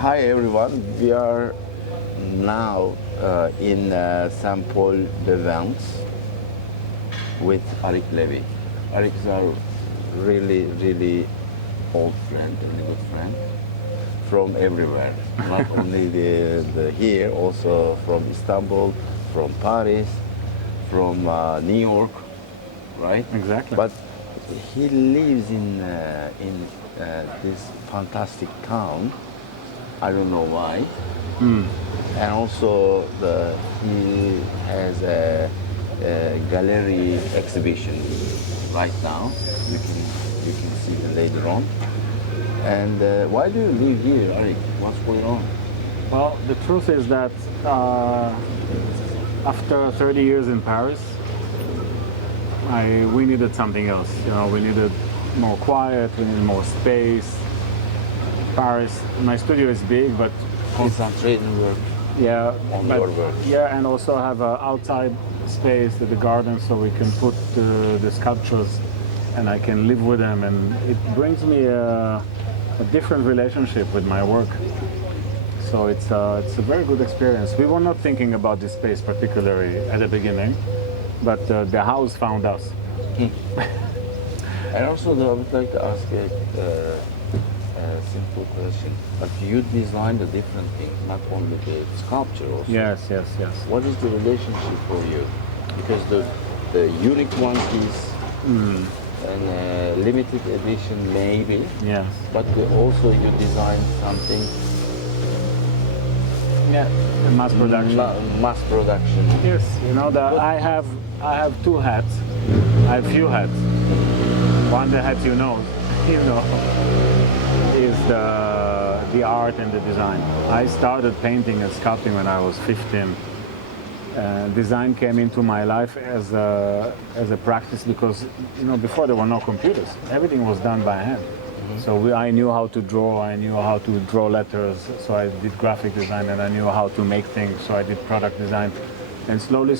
Hi everyone, we are now in St. Paul de Vence with Arik Levy. Arik is our really old friend, really good friend from everywhere. Not only the here, also from Istanbul, from Paris, from New York, right? Exactly. But he lives in this fantastic town. I don't know why. And also he has a gallery exhibition right now. You can see it later on. And why do you live here, Arik? What's going on? Well, the truth is that after 30 years in Paris, we needed something else. You know, we needed more quiet, we needed more space. Paris, my studio is big, but Concentrating work yeah, on but, your work. yeah, and also have an outside space at the garden, so we can put the sculptures, and I can live with them, and it brings me a different relationship with my work. So it's a very good experience. We were not thinking about this space particularly at the beginning, but the house found us. And also, I would like to ask a simple question. But you design the different things, not only the sculpture also. Yes. What is the relationship for you? Because the unique one is an limited edition maybe, Yes. but also you design something Yeah. Mass production. mass production. Yes. You know that I have two hats. I have few hats. One the hat you know, is the art and the design. I started painting and sculpting when I was 15. Design came into my life as a practice because before there were no computers. Everything was done by hand. So I knew how to draw. I knew how to draw letters. So I did graphic design, and I knew how to make things. So I did product design, and slowly,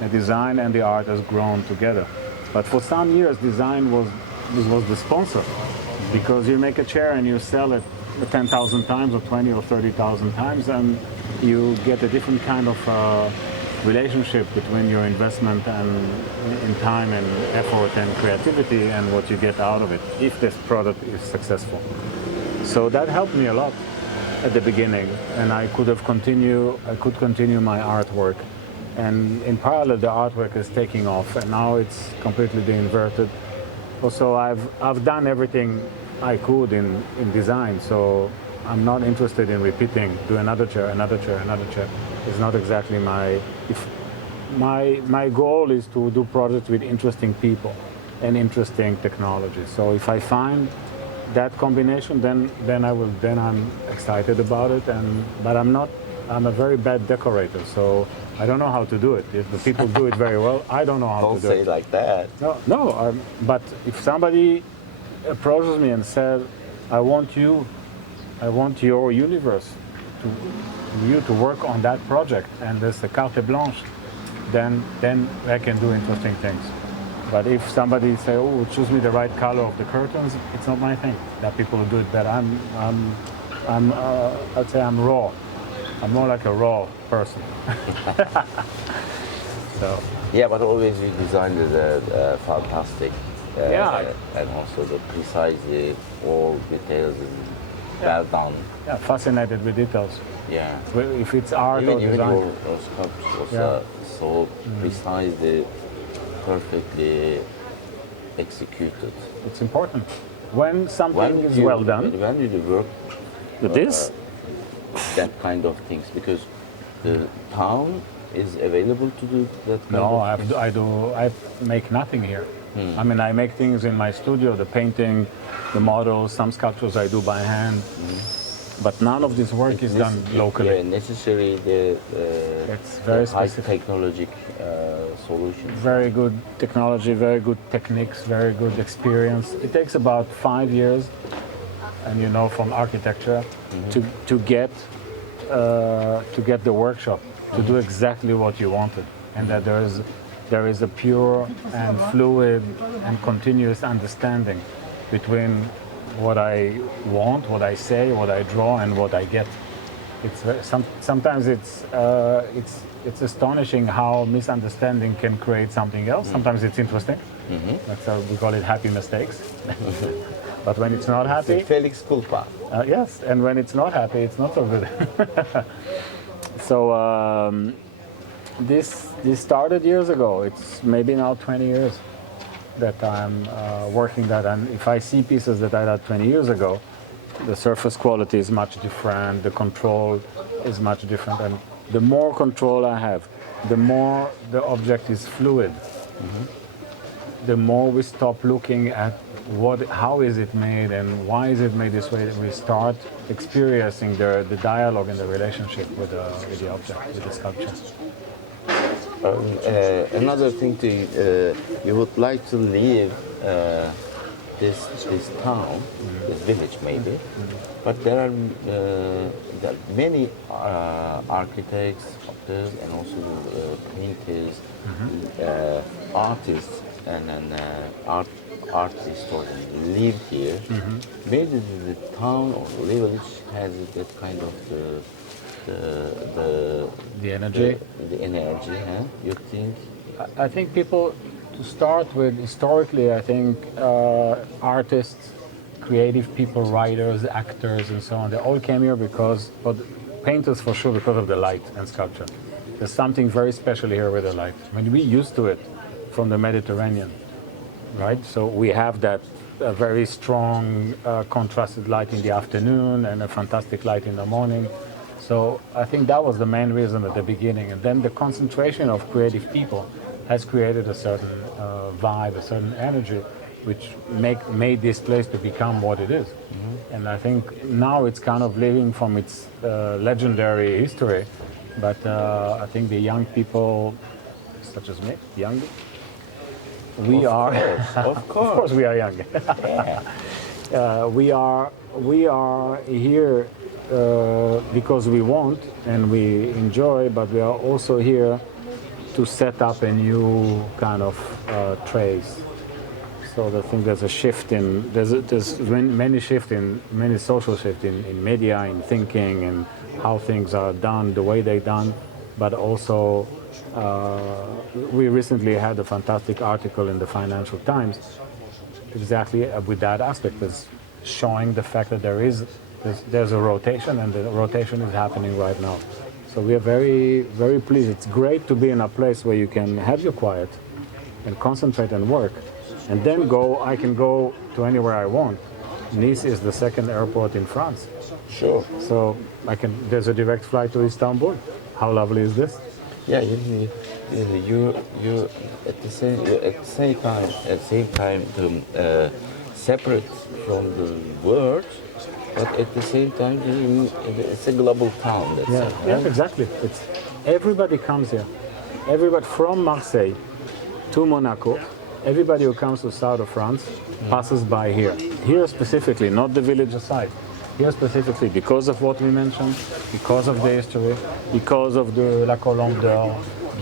the design and the art has grown together. But for some years, design was the sponsor, because you make a chair and you sell it 10,000 times or 20 or 30,000 times, and you get a different kind of relationship between your investment and in time and effort and creativity and what you get out of it, if this product is successful. So that helped me a lot at the beginning, and I could continue my artwork. And in parallel, the artwork is taking off, and now it's completely inverted. Also, I've done everything I could in design, so I'm not interested in repeating, do another chair. It's not exactly my goal is to do projects with interesting people and interesting technology. So if I find that combination, then I'm excited about it. But I'm a very bad decorator, so I don't know how to do it. If the people do it very well, I don't know how to do it. Don't say like that. No. But if somebody approaches me and says, I want your universe to work on that project, and there's a carte blanche, then I can do interesting things. But if somebody say, oh, choose me the right color of the curtains, it's not my thing. There are people who do it better. I'd say I'm raw. I'm more like a raw person. So. Yeah, but always you designed it fantastic. And also the precisely all details is well done. Yeah, fascinated with details. Yeah. If it's art or even design. your sculptures was so precisely, perfectly executed. It's important. When something is well done. When did you work with this? That kind of things, because the town is available to do that kind of things? I make nothing here. I mean, I make things in my studio, the painting, the models, some sculptures I do by hand, but none of this work is done locally. Yeah, necessary it's very high specific. technologic solutions. Very good technology, very good techniques, very good experience. It takes about 5 years, and from architecture, to get the workshop to do exactly what you wanted, and that there is a pure and fluid and continuous understanding between what I want, what I say, what I draw, and what I get. Sometimes it's astonishing how misunderstanding can create something else. Sometimes it's interesting. That's how we call it happy mistakes. But when it's not happy, Felix culpa. yes, and when it's not happy, it's not so good. So this started years ago. It's maybe now 20 years that I'm working that. And if I see pieces that I did 20 years ago, the surface quality is much different, the control is much different, and the more control I have, the more the object is fluid. The more we stop looking at how is it made and why is it made this way, we start experiencing the dialogue and the relationship with the object, with the sculpture. Another thing, you would like to leave this town, this village maybe, but there are many architects, sculptors, and also painters, artists, and art historians live here. Maybe the town or the village has that kind of The energy. The energy, huh? You think? I think people, to start with, historically, I think artists, creative people, writers, actors, and so on, they all came here but painters for sure because of the light and sculpture. There's something very special here with the light. I mean, we're used to it from the Mediterranean, right? So we have that very strong contrasted light in the afternoon and a fantastic light in the morning. So I think that was the main reason at the beginning. And then the concentration of creative people has created a certain vibe, a certain energy, which made this place to become what it is. And I think now it's kind of living from its legendary history. But I think the young people, such as me, young, we are. Of course. Of course, we are young. We are here because we want and we enjoy, but we are also here to set up a new kind of trace. So I think there's a shift in many social shift in media, in thinking, and how things are done, the way they're done, but also we recently had a fantastic article in the Financial Times exactly with that aspect, is showing the fact that there's a rotation, and the rotation is happening right now. So we are very, very pleased. It's great to be in a place where you can have your quiet and concentrate and work, and then I can go to anywhere I want. Nice is the second airport in France. Sure. So there's a direct flight to Istanbul. How lovely is this? Yeah, you at the same time separate from the world, but at the same time it's a global town. That's Yeah, it, right? yeah, exactly. Everybody comes here. Everybody from Marseille to Monaco. Everybody who comes to south of France passes by here. Here specifically, not the village aside. Here specifically, because of what we mentioned, because of the history, because of the La Colombe d'Or,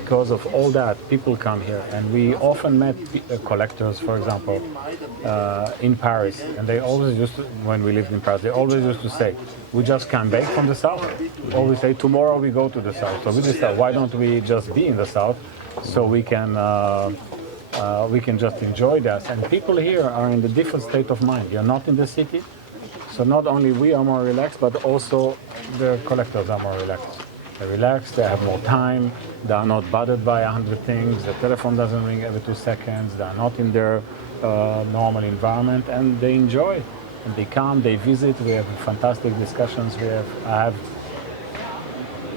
because of all that, people come here. And we often met collectors, for example, in Paris. And they always used to, when we lived in Paris, they always used to say, we just came back from the south. Always say, tomorrow we go to the south. So we just thought, why don't we just be in the south so we can just enjoy that. And people here are in a different state of mind. You're not in the city. So not only we are more relaxed, but also the collectors are more relaxed. They're relaxed, they have more time, they are not bothered by 100 things, the telephone doesn't ring every 2 seconds, they are not in their normal environment, and they enjoy. And they come, they visit, we have fantastic discussions, I have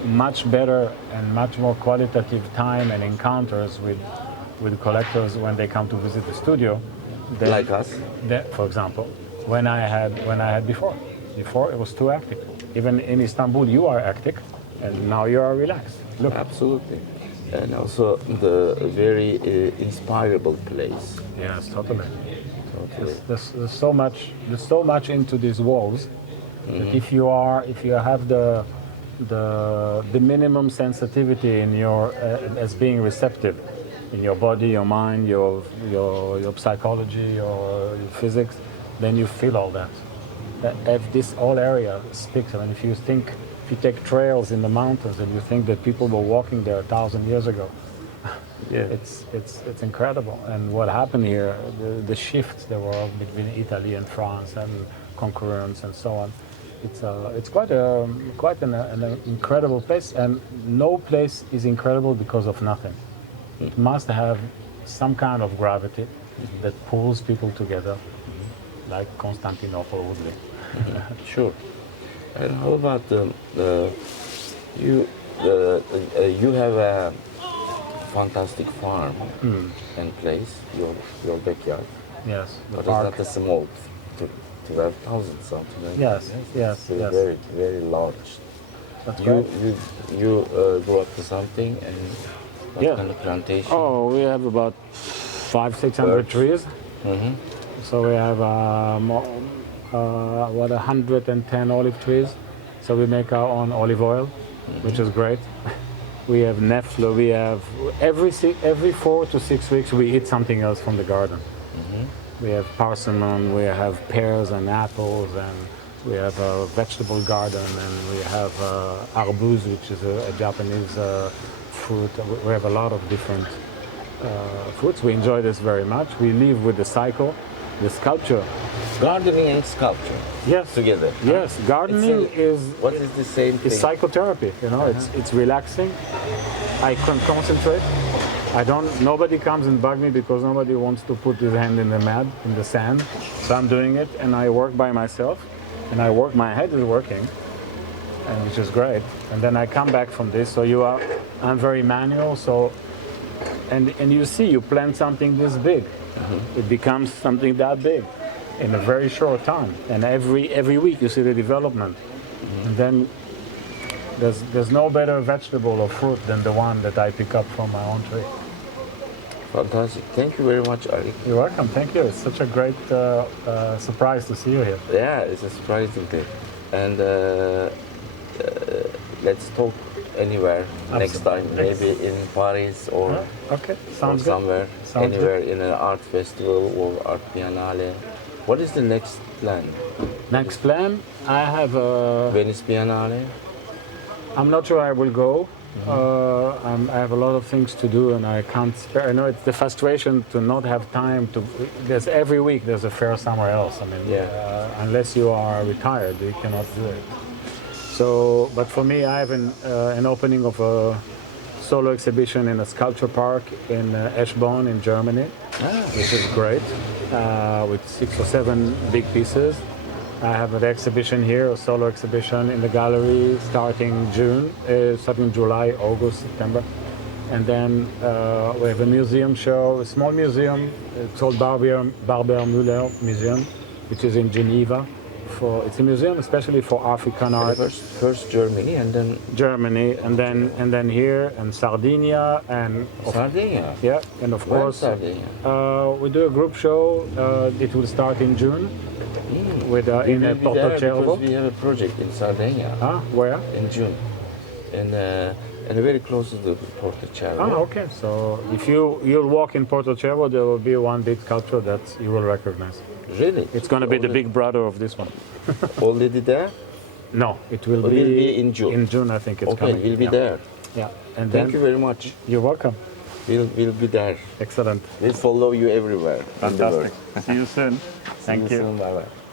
much better and much more qualitative time and encounters with collectors when they come to visit the studio. Like us? For example. When I had before. Before it was too hectic. Even in Istanbul you are hectic, and now you are relaxed. Look. Absolutely. And also the very inspirable place. Yes, totally. There's so much into these walls that if you have the minimum sensitivity in your as being receptive in your body, your mind, your psychology, your physics, then you feel all that. If this whole area speaks, I mean, if you take trails in the mountains and you think that people were walking there 1,000 years ago, it's incredible. And what happened here, the shifts there were between Italy and France and concurrence and so on. It's quite an incredible place, and no place is incredible because of nothing. It must have some kind of gravity that pulls people together, like Constantinople would be. Sure. And how about you have a fantastic farm and place, your backyard. Yes, the But park. it's not a small, 12,000 something like Yes, that. yes, It's yes. very, very large. That's You right. you grow up to something and what Yeah. kind of plantation? Oh, we have about 500-600 Birds. trees. Mm-hmm. So we have what 110 olive trees. So we make our own olive oil, which is great. We have nefle. We have every 4 to 6 weeks we eat something else from the garden. We have persimmon. We have pears and apples, and we have a vegetable garden, and we have arbuz, which is a Japanese fruit. We have a lot of different fruits. We enjoy this very much. We live with the cycle, the sculpture. Gardening and sculpture Yes. together. Yes, gardening is What is the same thing? psychotherapy. You know, it's relaxing. I can concentrate. Nobody comes and bug me because nobody wants to put his hand in the mud, in the sand. So I'm doing it, and I work by myself, and my head is working, and which is great. And then I come back from this. So I'm very manual. So, and you see, you plant something this big, it becomes something that big in a very short time. And every week you see the development. And then there's no better vegetable or fruit than the one that I pick up from my own tree. Fantastic. Thank you very much, Arik. You're welcome. Thank you. It's such a great surprise to see you here. Yeah, it's a surprising thing. And let's talk anywhere next time, maybe in Paris or, Okay, or sounds good. somewhere, Sounds anywhere in an art festival or art biennale. What is the next plan? Next plan, I have Venice Biennale? I'm not sure I will go. I have a lot of things to do, and I can't spare. I know it's the frustration to not have time to. Every week there's a fair somewhere else. I mean, unless you are retired, you cannot do it. So, but for me, I have an opening of a solo exhibition in a sculpture park in Eschborn in Germany, which is great, with 6 or 7 big pieces. I have an exhibition here, a solo exhibition in the gallery starting July, August, September. And then we have a museum show, a small museum. It's called Barber Müller Museum, which is in Geneva. It's a museum especially for African art. First Germany and then Germany, and then here and Sardinia and Sardinia. yeah, and of When course Sardinia? we do a group show. It will start in June with in We will be Porto there Cervo. because we have a project in Sardinia Where? in June, and very close to the Porto Cervo. Okay. So if you'll walk in Porto Cervo, there will be one big sculpture that you will recognize. Really? It's going to be the big brother of this one. Already there? No, it will It will be in June. In June, I think it's Okay, coming. we'll be Yeah. there. Yeah. And Thank you very much. You're welcome. We'll be there. Excellent. We'll follow you everywhere. in the world. Fantastic. See you soon. See Thank you. soon. Bye bye.